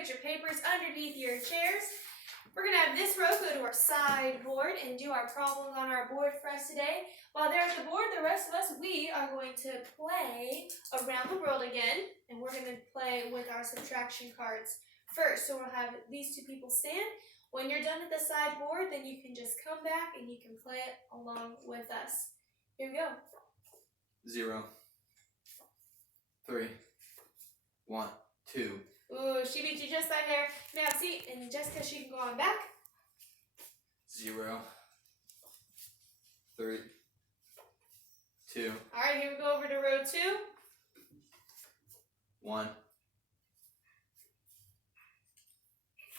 put your papers underneath your chairs. We're going to have this row go to our sideboard and do our problems on our board for us today. While they're at the board, the rest of us, we are going to play Around the World again, and we're going to play with our subtraction cards first. So we'll have these two people stand. When you're done at the sideboard, then you can just come back and you can play it along with us. Here we go. 0, 3, 1, 2. Ooh, she beat you just by hair. Now see, and just because she can go on back. 0, 3, 2. All right, here we go over to row 2. 1,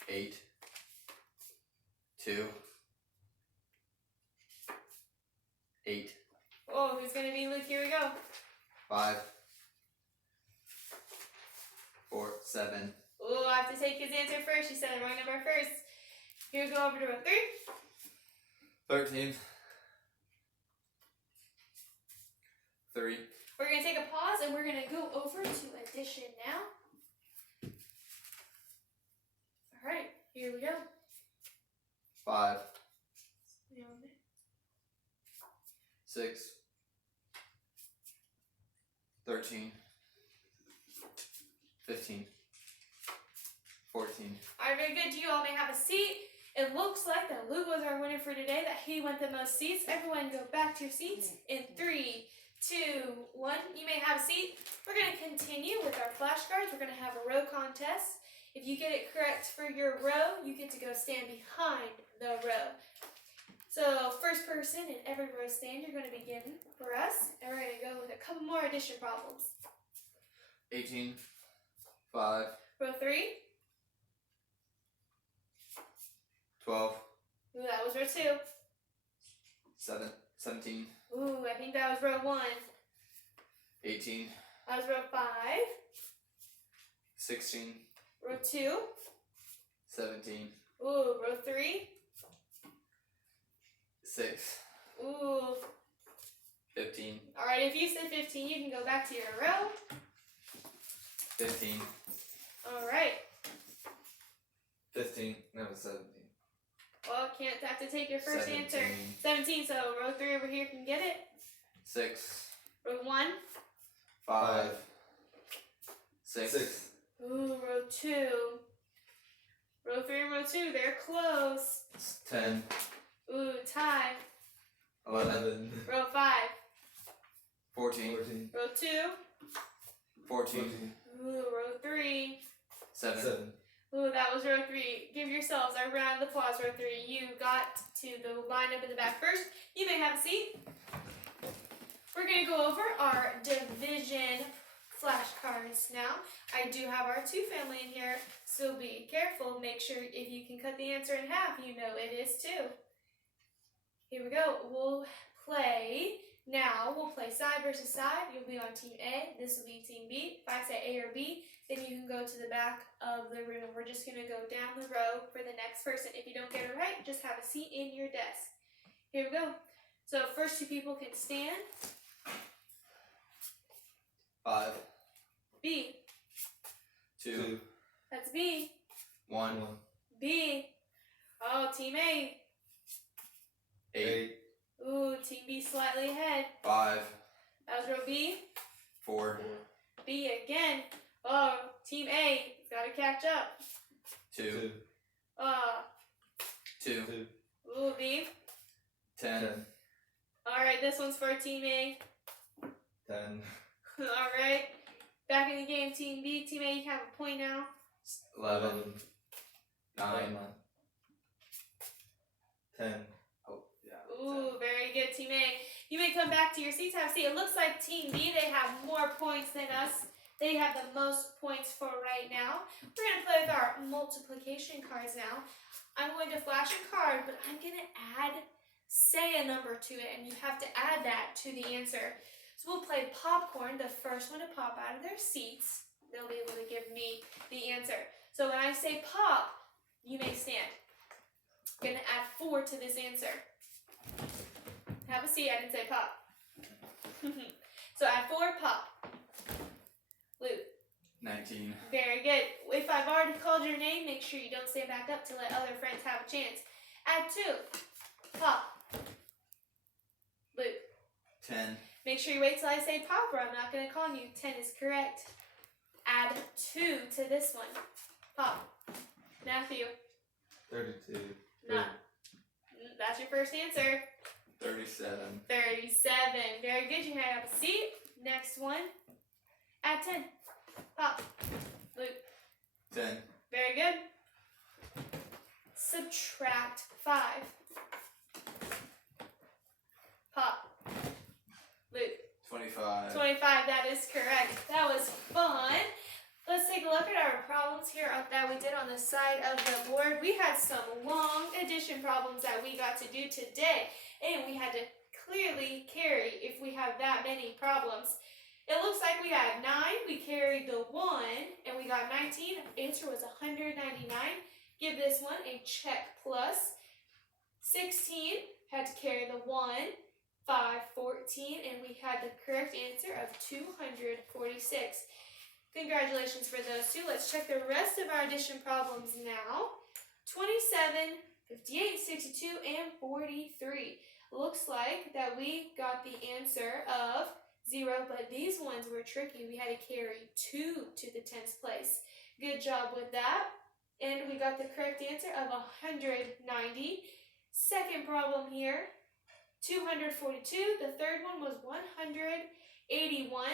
8, 2, 8. Oh, who's gonna be Luke? Here we go. 5, 4, 7. Ooh, I have to take his answer first. She said the wrong number first. Here we go over to row 3. 13, 3. We're gonna take a pause and we're gonna go over to addition now. All right, here we go. 5, 6, 13, 15, 14. All right, very good. You all may have a seat. It looks like that Luke was our winner for today, that he went the most seats. Everyone go back to your seats in 3, 2, 1. You may have a seat. We're going to continue with our flashcards. We're going to have a row contest. If you get it correct for your row, you get to go stand behind the row. So first person in every row stand, you're going to begin for us. And we're going to go with a couple more addition problems. 18, 5, Row 3. 12, Ooh, that was row 2. 17, Ooh, I think that was row 1. 18, That was row 5. 16, Row 2. 17, Ooh, row 3. 6, Ooh. 15, All right, if you said 15, you can go back to your row. 15, All right. 15, no, 17. Well, can't have to take your first 17. answer. 17, so row 3 over here can get it. 6, Row 1. 5, 6. Ooh, row 2. Row 3 and row 2, they're close. 10, Ooh, tie. 11, Row 5. 14, Row 2. 14, Ooh, row 3. 7. Ooh, that was row 3. Give yourselves a round of applause, row 3. You got to the lineup in the back first. You may have a seat. We're going to go over our division flashcards now. I do have our 2 family in here, so be careful. Make sure if you can cut the answer in half, you know it is 2. Here we go. We'll play. Now, we'll play side versus side. You'll be on team A. This will be team B. If I say A or B, then you can go to the back of the room. We're just going to go down the row for the next person. If you don't get it right, just have a seat in your desk. Here we go. So first 2 people can stand. 5, B. 2, That's B. 1, B. Oh, team A. 8, Ooh, team B slightly ahead. 5, That was row B. 4, B again. Oh, team A. It's got to catch up. 2, 2, Ooh, B. 10, All right, this one's for team A. 10, All right. Back in the game, team B. Team A, you have a point now. 11, 9, 10. Oh, yeah. Ooh, very good, team A. You may come back to your seats, have a seat. It looks like team B, they have more points than us. They have the most points for right now. We're going to play with our multiplication cards now. I'm going to flash a card, but I'm going to say a number to it, and you have to add that to the answer. So we'll play popcorn, the first one to pop out of their seats. They'll be able to give me the answer. So when I say pop, you may stand. I'm going to add 4 to this answer. Have a seat, I didn't say pop. So add 4, pop. Luke. 19. Very good. If I've already called your name, make sure you don't stand back up to let other friends have a chance. Add 2. Pop. Luke. 10. Make sure you wait till I say pop or I'm not going to call you. 10 is correct. Add 2 to this one. Pop. Matthew. 32. Not. That's your first answer. 37. 37. Very good. You have a seat. Next one. Add 10. Pop. Luke. 10. Very good. Subtract 5. Pop. Luke. 25. 25. That is correct. That was fun. Let's take a look at our problems here that we did on the side of the board. We had some long addition problems that we got to do today, and we had to clearly carry if we have that many problems. It looks like we had 9, we carried the 1, and we got 19. Answer was 199. Give this one a check plus. 16, had to carry the 1. 5, 14, and we had the correct answer of 246. Congratulations for those two. Let's check the rest of our addition problems now. 27, 58, 62, and 43. Looks like that we got the answer of 0, but these ones were tricky. We had to carry 2 to the 10th place. Good job with that. And we got the correct answer of 190. Second problem here, 242. The third one was 181.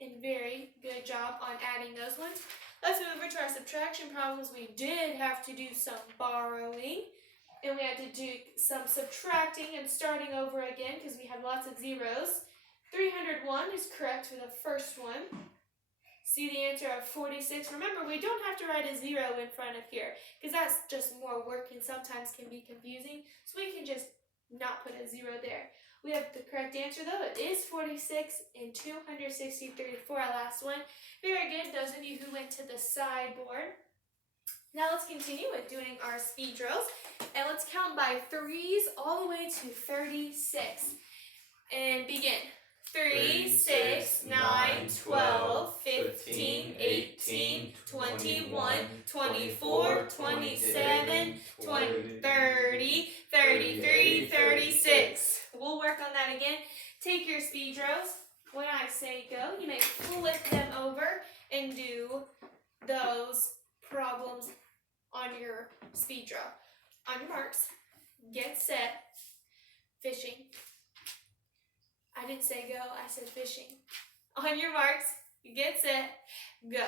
And very good job on adding those ones. Let's move over to our subtraction problems. We did have to do some borrowing. And we had to do some subtracting and starting over again because we had lots of zeros. 301 is correct for the first one. See the answer of 46. Remember, we don't have to write a 0 in front of here because that's just more work and sometimes can be confusing. So we can just not put a 0 there. We have the correct answer though. It is 46 and 263 for our last one. Very good, those of you who went to the sideboard. Now let's continue with doing our speed drills. And let's count by 3s all the way to 36. And begin. 3, 6, 9, 12, 15, 18, 21, 24, 27, 20, 30, 33, 36. We'll work on that again. Take your speed drills. When I say go, you may flip them over and do those problems on your speed drill. On your marks, get set, fishing. I didn't say go, I said fishing. On your marks, get set, go.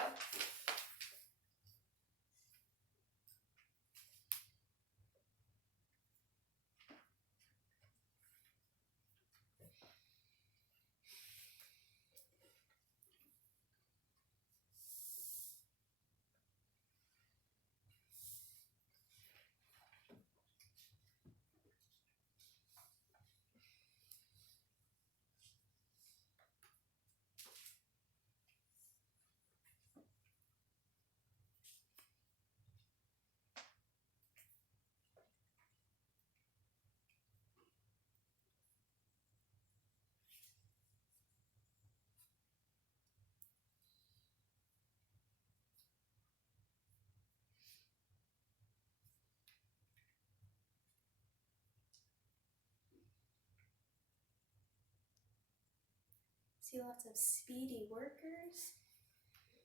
See lots of speedy workers,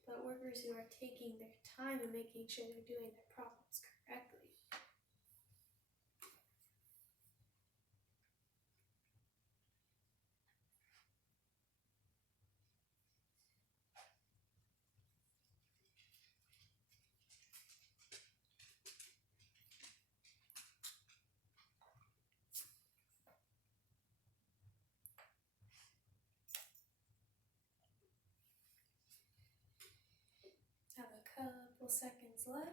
but workers who are taking their time and making sure they're doing their problems correctly. Have a couple seconds left.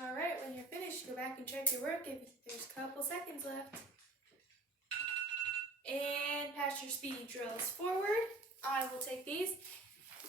All right, when you're finished, go back and check your work if there's a couple seconds left. And pass your speed drills forward. I will take these.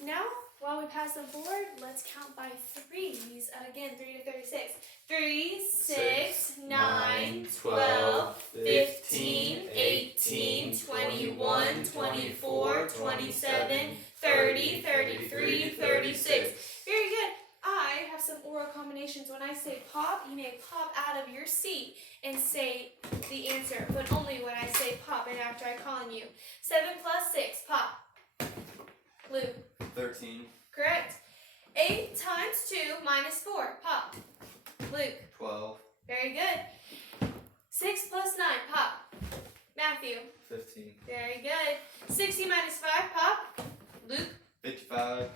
Now, while we pass them forward, let's count by threes. Again, 3 to 36. 3, 6, 9, 12, 15, 18, 21, 24, 27, 30, 33, 36. Very good. I have some oral combinations. When I say pop, you may pop out of your seat and say the answer, but only when I say pop and after I call on you. 7 plus 6, pop. Luke. 13. Correct. 8 times 2 minus 4, pop. Luke. 12. Very good. 6 plus 9, pop. Matthew. 15. Very good. 60 minus 5, pop. Luke. 55.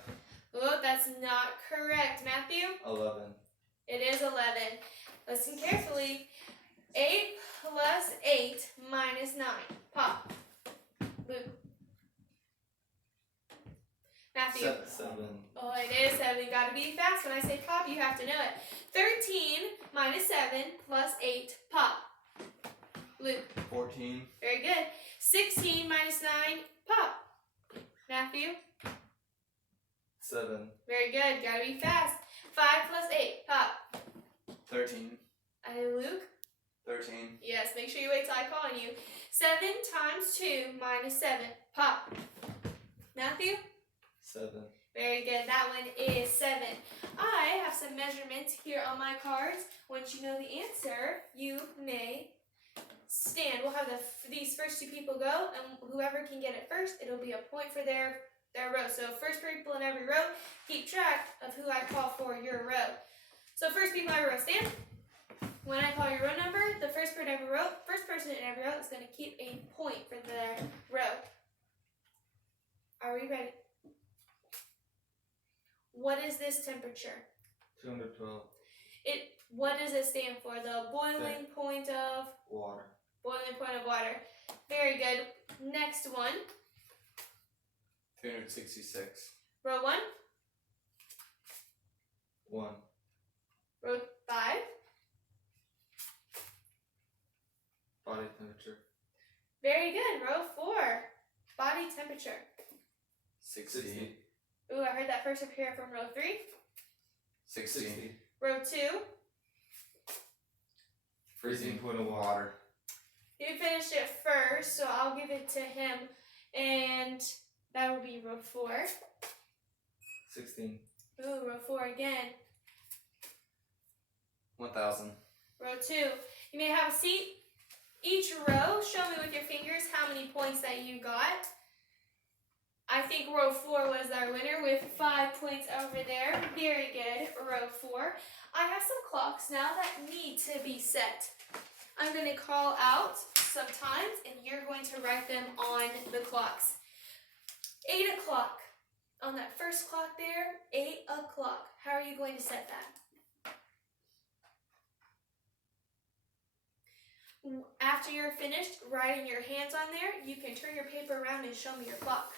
Oh, that's not correct. Matthew. 11. It is 11. Listen carefully. 8 plus 8 minus 9, pop. Luke. Matthew. 7. Oh, it is 7. You gotta be fast. When I say pop, you have to know it. 13 minus 7 plus 8, pop. Luke. 14. Very good. 16 minus 9, pop. Matthew. 7. Very good. Gotta be fast. 5 plus 8, pop. 13. Luke. 13. Yes, make sure you wait till I call on you. 7 times 2 minus 7, pop. Matthew. 7. Very good. That one is 7. I have some measurements here on my cards. Once you know the answer, you may stand. We'll have these first 2 people go, and whoever can get it first, it'll be a point for their row. So first people in every row, keep track of who I call for your row. So first people in every row, stand. When I call your row number, the first person in every row is going to keep a point for their row. Are we ready? What is this temperature? 212. What does it stand for? The boiling point of? Water. Boiling point of water. Very good. Next one. 366. Row 1. 1. Row 5. Body temperature. Very good. Row 4. Body temperature. 60. Ooh, I heard that first appear from row 3. 60. Row 2. Freezing point of water. You finished it first, so I'll give it to him. And that will be row 4. 16. Ooh, row 4 again. 1000. Row 2. You may have a seat. Each row, show me with your fingers how many points that you got. I think row 4 was our winner with 5 points over there. Very good, row 4. I have some clocks now that need to be set. I'm going to call out some times and you're going to write them on the clocks. 8 o'clock. On that first clock there, 8 o'clock. How are you going to set that? After you're finished writing your hands on there, you can turn your paper around and show me your clock.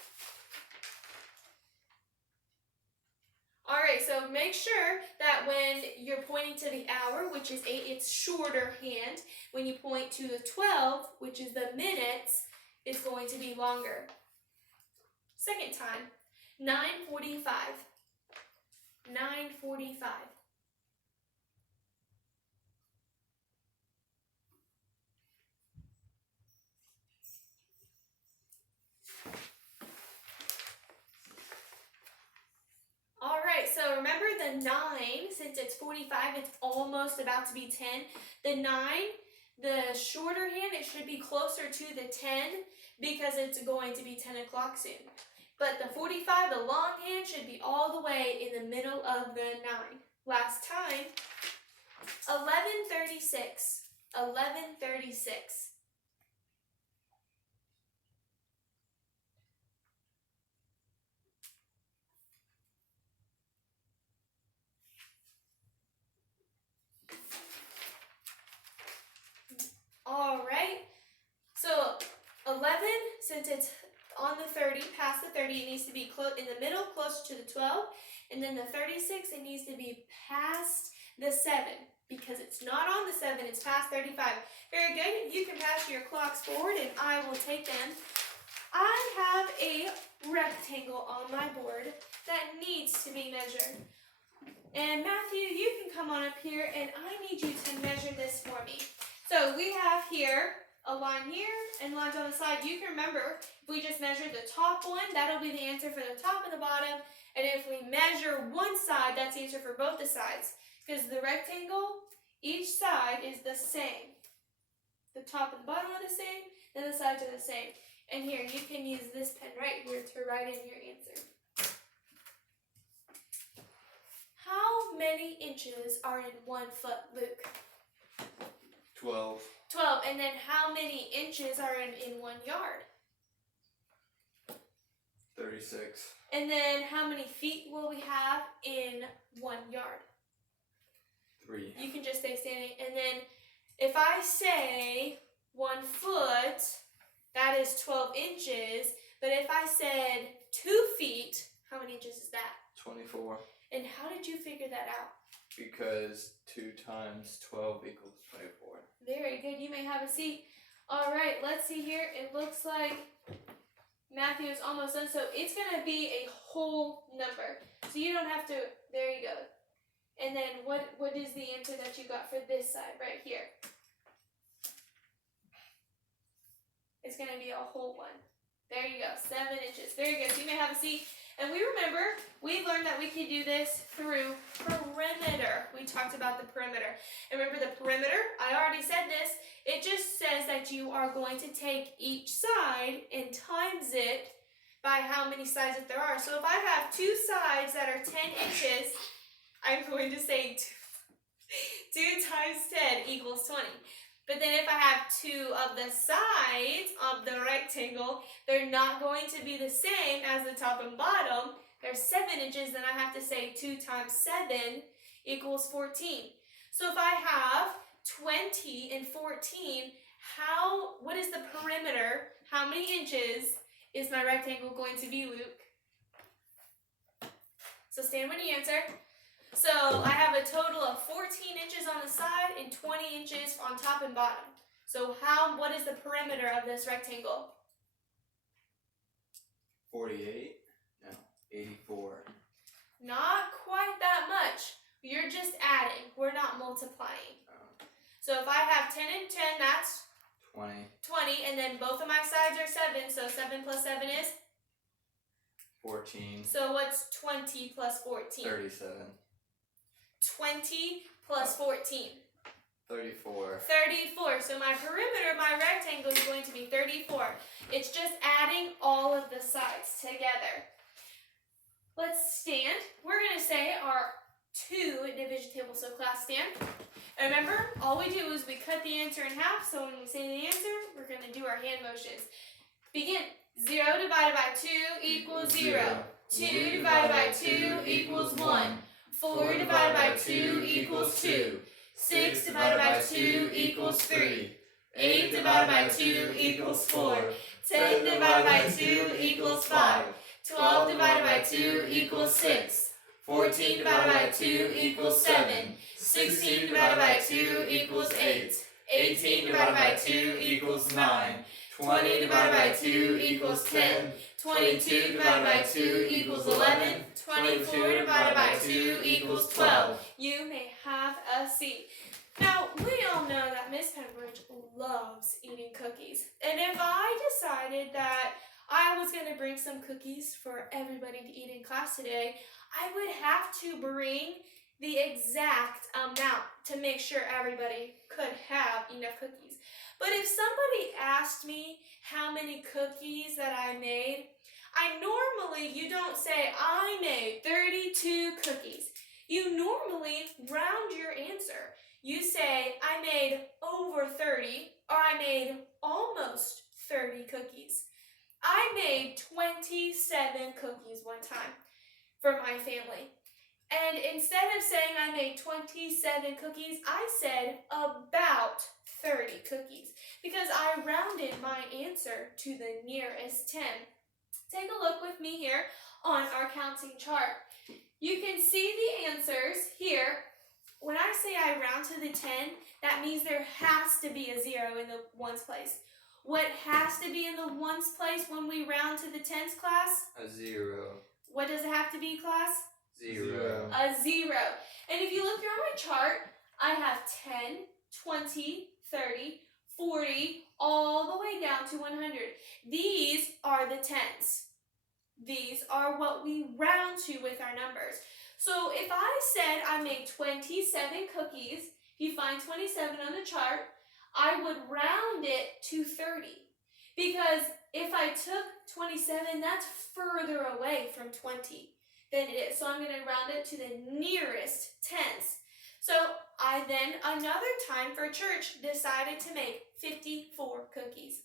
Alright, so make sure that when you're pointing to the hour, which is 8, it's shorter hand. When you point to the 12, which is the minutes, it's going to be longer. Second time, 9:45. 9:45. Alright, so remember the 9, since it's 45, it's almost about to be 10. The 9, the shorter hand, it should be closer to the 10 because it's going to be 10 o'clock soon. But the 45, the long hand, should be all the way in the middle of the 9. Last time, 11:36. 11:36. Alright, so 11, since it's on the 30, past the 30, it needs to be in the middle, closer to the 12. And then the 36, it needs to be past the 7, because it's not on the 7, it's past 35. Very good. You can pass your clocks forward and I will take them. I have a rectangle on my board that needs to be measured. And Matthew, you can come on up here and I need you to measure this for me. So we have here a line here and lines on the side. You can remember, if we just measure the top one, that'll be the answer for the top and the bottom. And if we measure one side, that's the answer for both the sides. Because the rectangle, each side is the same. The top and the bottom are the same, and the sides are the same. And here, you can use this pen right here to write in your answer. How many inches are in 1 foot, Luke? 12. 12. And then how many inches are in 1 yard? 36. And then how many feet will we have in 1 yard? 3. You can just stay standing. And then if I say 1 foot, that is 12 inches. But if I said 2 feet, how many inches is that? 24. And how did you figure that out? Because 2 times 12 equals 24. Very good. You may have a seat. All right, let's see here. It looks like Matthew is almost done. So it's going to be a whole number. So you don't have to, there you go. And then what is the answer that you got for this side right here? It's going to be a whole one. There you go, 7 inches. Very good. So you may have a seat. And we learned that we could do this through perimeter. We talked about the perimeter. And remember the perimeter? I already said this. It just says that you are going to take each side and times it by how many sides that there are. So if I have 2 sides that are 10 inches, I'm going to say 2 times 10 equals 20. But then if I have 2 of the sides of the rectangle, they're not going to be the same as the top and bottom. They're 7 inches, then I have to say 2 times 7 equals 14. So if I have 20 and 14, what is the perimeter? How many inches is my rectangle going to be, Luke? So stand when you answer. So I have a total of 14 inches on the side and 20 inches on top and bottom. So what is the perimeter of this rectangle? 48? No, 84. Not quite that much. You're just adding. We're not multiplying. So if I have 10 and 10, that's 20. 20, and then both of my sides are 7, so 7 plus 7 is? 14. So what's 20 plus 14? 37. 20 plus 14. 34. 34. So my perimeter, my rectangle is going to be 34. It's just adding all of the sides together. Let's stand. We're going to say our 2 division table. So class stand. And remember, all we do is we cut the answer in half. So when we say the answer, we're going to do our hand motions. Begin. 0 divided by 2 equals 0. 2 divided by 2 equals 1. 4 divided by 2 equals 2. 6 divided by 2 equals 3. 8 divided by 2 equals 4. 10 divided by 2 equals 5. 12 divided by 2 equals 6. 14 divided by 2 equals 7. 16 divided by 2 equals 8. 18 divided by 2 equals 9. 20 divided by 2 equals 10. 22 divided by 2 equals 11. 24 divided by 2 equals 12. You may have a seat. Now, we all know that Miss Pembridge loves eating cookies. And if I decided that I was going to bring some cookies for everybody to eat in class today, I would have to bring the exact amount to make sure everybody could have enough cookies. But if somebody asked me how many cookies that I made, you don't say, I made 32 cookies. You normally round your answer. You say, I made over 30, or I made almost 30 cookies. I made 27 cookies one time for my family. And instead of saying I made 27 cookies, I said about 30 cookies because I rounded my answer to the nearest 10. Take a look with me here on our counting chart. You can see the answers here when I say I round to the 10, that means there has to be a 0 in the ones place. What has to be in the ones place when we round to the tens, class? A 0. What does it have to be, class? 0. A 0. And if you look here on my chart, I have 10, 20, 30, 40, all the way down to 100. These are the tens. These are what we round to with our numbers. So if I said I made 27 cookies, if you find 27 on the chart, I would round it to 30. Because if I took 27, that's further away from 20 than it is. So I'm going to round it to the nearest tens. So I then, another time for church, decided to make 54 cookies.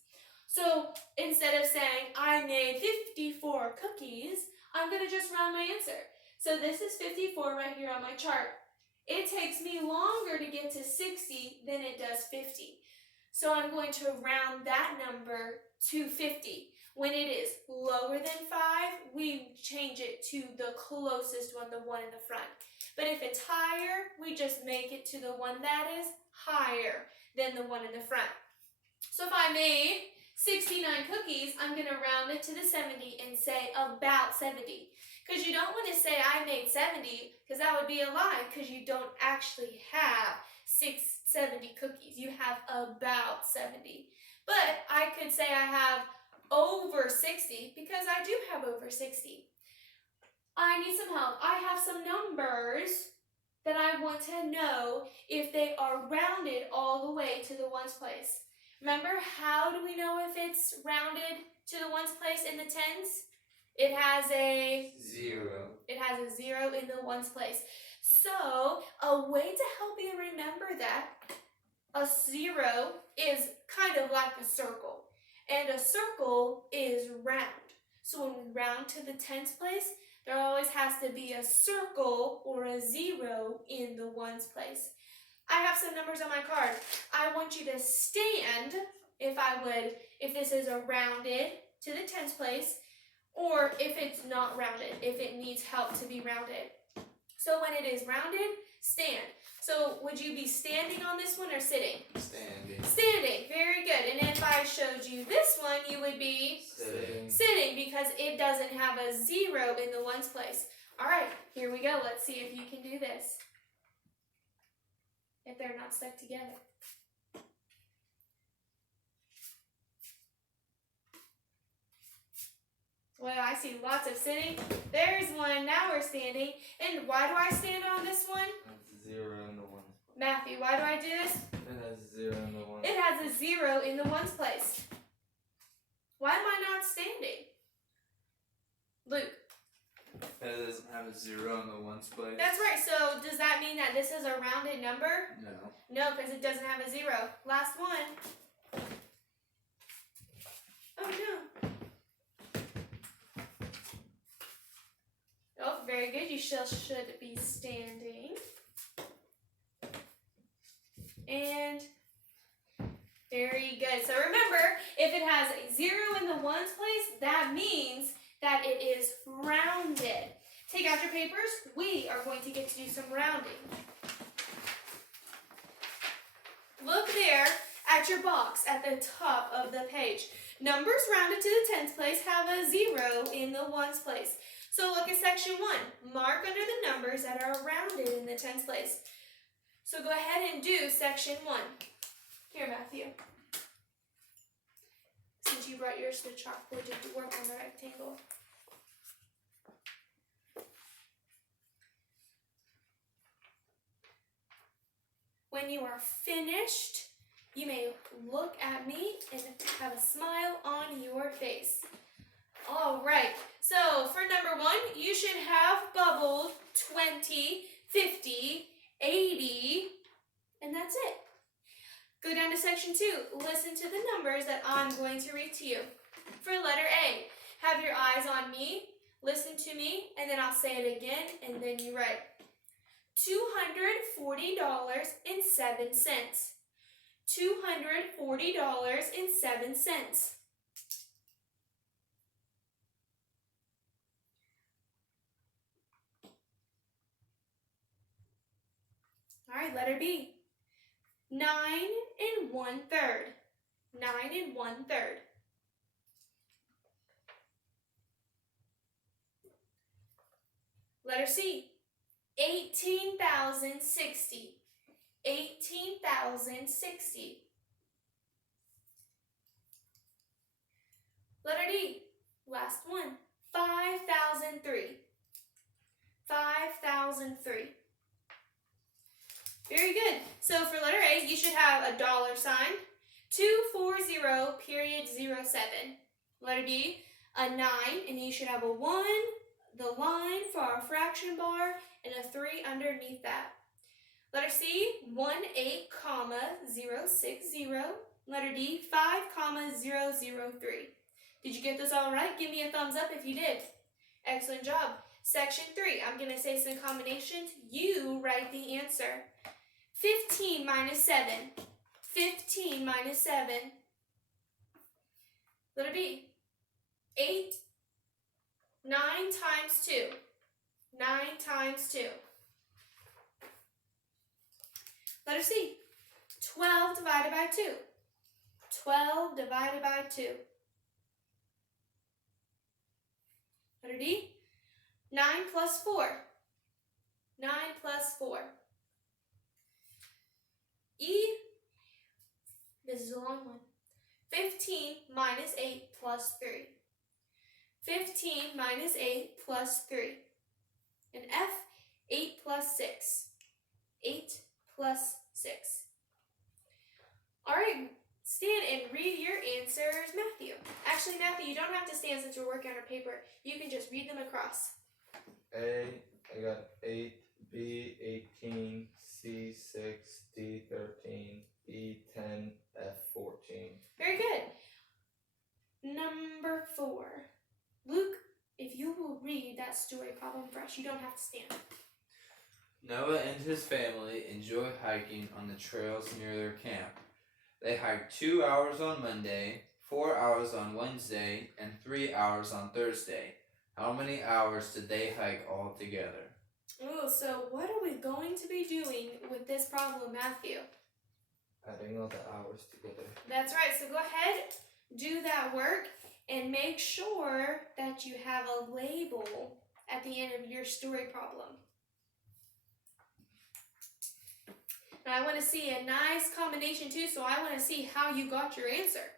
So instead of saying I made 54 cookies, I'm going to just round my answer. So this is 54 right here on my chart. It takes me longer to get to 60 than it does 50. So I'm going to round that number to 50. When it is lower than 5, we change it to the closest one, the one in the front. But if it's higher, we just make it to the one that is higher than the one in the front. So if I made 69 cookies, I'm going to round it to the 70 and say about 70. Because you don't want to say I made 70, because that would be a lie, because you don't actually have 70 cookies. You have about 70. But I could say I have over 60, because I do have over 60. I need some help. I have some numbers that I want to know if they are rounded all the way to the ones place. Remember, how do we know if it's rounded to the ones place in the tens? It has a 0. It has a 0 in the ones place. So, a way to help you remember that, a 0 is kind of like a circle. And a circle is round. So when we round to the tens place, there always has to be a circle or a 0 in the ones place. I have some numbers on my card. I want you to stand if this is a rounded to the tens place, or if it's not rounded, if it needs help to be rounded. So when it is rounded, stand. So would you be standing on this one or sitting? Standing. Standing, very good. And if I showed you this one, you would be Sitting. sitting because it doesn't have a 0 in the ones place. All right, here we go. Let's see if you can do this. If they're not stuck together. Well, I see lots of sitting. There's one. Now we're standing. And why do I stand on this one? That's 0 in the ones. Matthew, why do I do this? It has 0 in the ones. It has a 0 in the ones place. Why am I not standing? Luke. It doesn't have a 0 in the ones place. That's right. So does that mean that this is a rounded number? No. No, because it doesn't have a 0. Last one. Oh, no. Oh, very good. You still should be standing. And very good. So remember, if it has a 0 in the ones place, that means that it is rounded. Take out your papers. We are going to get to do some rounding. Look there at your box at the top of the page. Numbers rounded to the tens place have a 0 in the ones place. So look at section 1. Mark under the numbers that are rounded in the tens place. So go ahead and do section 1. Here, Matthew. Since you brought yours to the chalkboard to work on the rectangle. When you are finished, you may look at me and have a smile on your face. All right, so for number 1, you should have bubbled 20, 50, 80, and that's it. Go down to section 2. Listen to the numbers that I'm going to read to you. For letter A, have your eyes on me, listen to me, and then I'll say it again, and then you write $240.07. $240.07. All Alright, letter B. 9 1/3. 9 1/3. Letter C. 18,060. 18,060. Letter D. Last one. 5,003. 5,003. Very good. So for letter A, you should have a $sign, 240.07. Letter B, a 9, and you should have a 1, the line for our fraction bar, and a 3 underneath that. Letter C, 18,060. Letter D, 5,003. Did you get this all right? Give me a thumbs up if you did. Excellent job. Section 3, I'm going to say some combinations. You write the answer. 15 minus 7. 15 minus 7. Letter B. 8. 9 times 2. 9 times 2. Letter C. 12 divided by 2. 12 divided by 2. Letter D. 9 plus 4. 9 plus 4. E. This is a long one. 15 minus 8 plus 3. 15 minus 8 plus 3. And F. 8 plus 6. 8 plus 6. Alright, stand and read your answers, Matthew. Actually, Matthew, you don't have to stand since we're working on our paper. You can just read them across. A, I got 8, B, 18, C, 6, D, 13, E, 10, F, 14. Very good. Number 4. Luke, if you will read that story problem for us, you don't have to stand. Noah and his family enjoy hiking on the trails near their camp. They hiked 2 hours on Monday, 4 hours on Wednesday, and 3 hours on Thursday. How many hours did they hike all together? Oh, so what are we going to be doing with this problem, Matthew? Adding all the hours together. That's right, so go ahead, do that work, and make sure that you have a label at the end of your story problem. Now I want to see a nice combination too, so I want to see how you got your answer.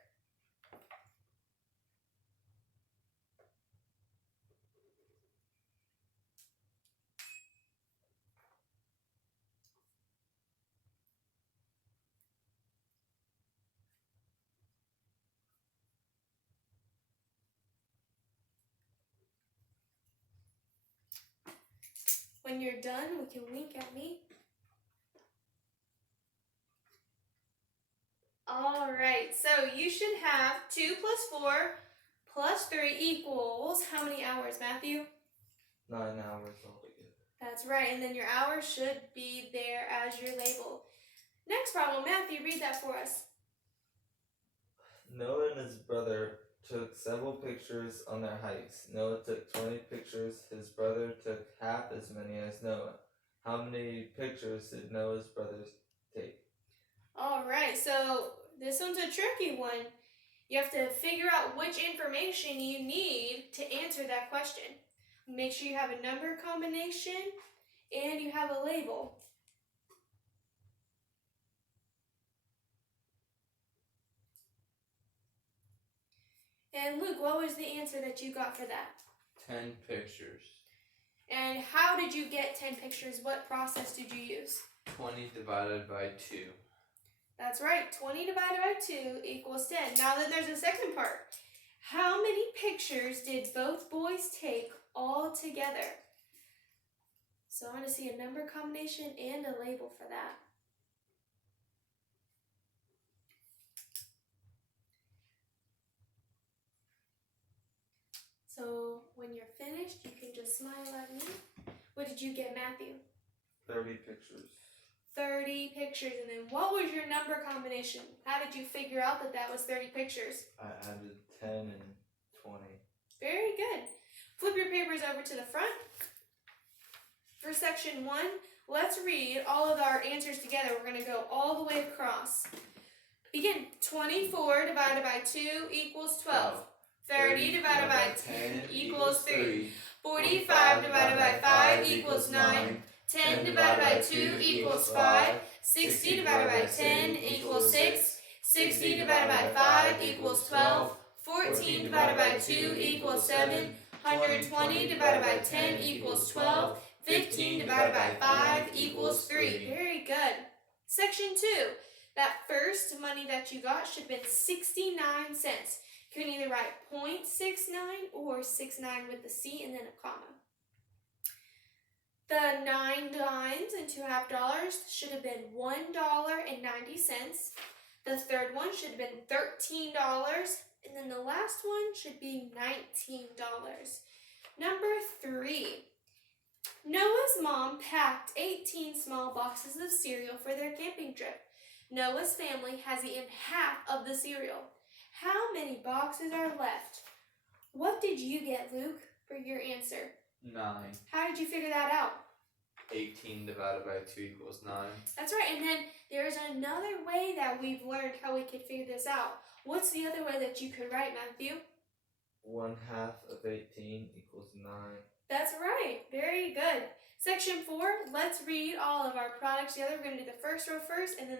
When you're done, we can wink at me. Alright, so you should have 2 plus 4 plus 3 equals how many hours, Matthew? 9 hours altogether. That's right, and then your hours should be there as your label. Next problem, Matthew, read that for us. Noah and his brother took several pictures on their hikes. Noah took 20 pictures. His brother took half as many as Noah. How many pictures did Noah's brothers take? Alright, so this one's a tricky one. You have to figure out which information you need to answer that question. Make sure you have a number combination and you have a label. And Luke, what was the answer that you got for that? 10 pictures. And how did you get 10 pictures? What process did you use? 20 divided by 2. That's right, 20 divided by 2 equals 10. Now then there's a second part. How many pictures did both boys take all together? So I want to see a number combination and a label for that. So when you're finished, you can just smile at me. What did you get, Matthew? 30 pictures. 30 pictures. And then what was your number combination? How did you figure out that that was 30 pictures? I added 10 and 20. Very good. Flip your papers over to the front. For section 1, let's read all of our answers together. We're going to go all the way across. Begin. 24 divided by 2 equals 12. 30 divided by 10 equals 3. 45 divided by 5 equals 9. 10 divided by 2 equals 5. 60 divided by 10 equals 6. 60 divided by 5 equals 12. 14 divided by 2 equals 7. 120 divided by 10 equals 12. 15 divided by 5 equals 3. Very good. Section 2. That first money that you got should have been 69 cents. You can either write 0.69 or 69 with the C and then a comma. The 9 dimes and $2.50 should have been $1.90. The third one should have been $13. And then the last one should be $19. Number 3. Noah's mom packed 18 small boxes of cereal for their camping trip. Noah's family has eaten half of the cereal. How many boxes are left? What did you get, Luke, for your answer? 9. How did you figure that out? 18 divided by 2 equals 9. That's right, and then there's another way that we've learned how we could figure this out. What's the other way that you could write, Matthew? 1/2 of 18 equals 9. That's right. Very good. Section 4, let's read all of our products together. We're going to do the first row first and then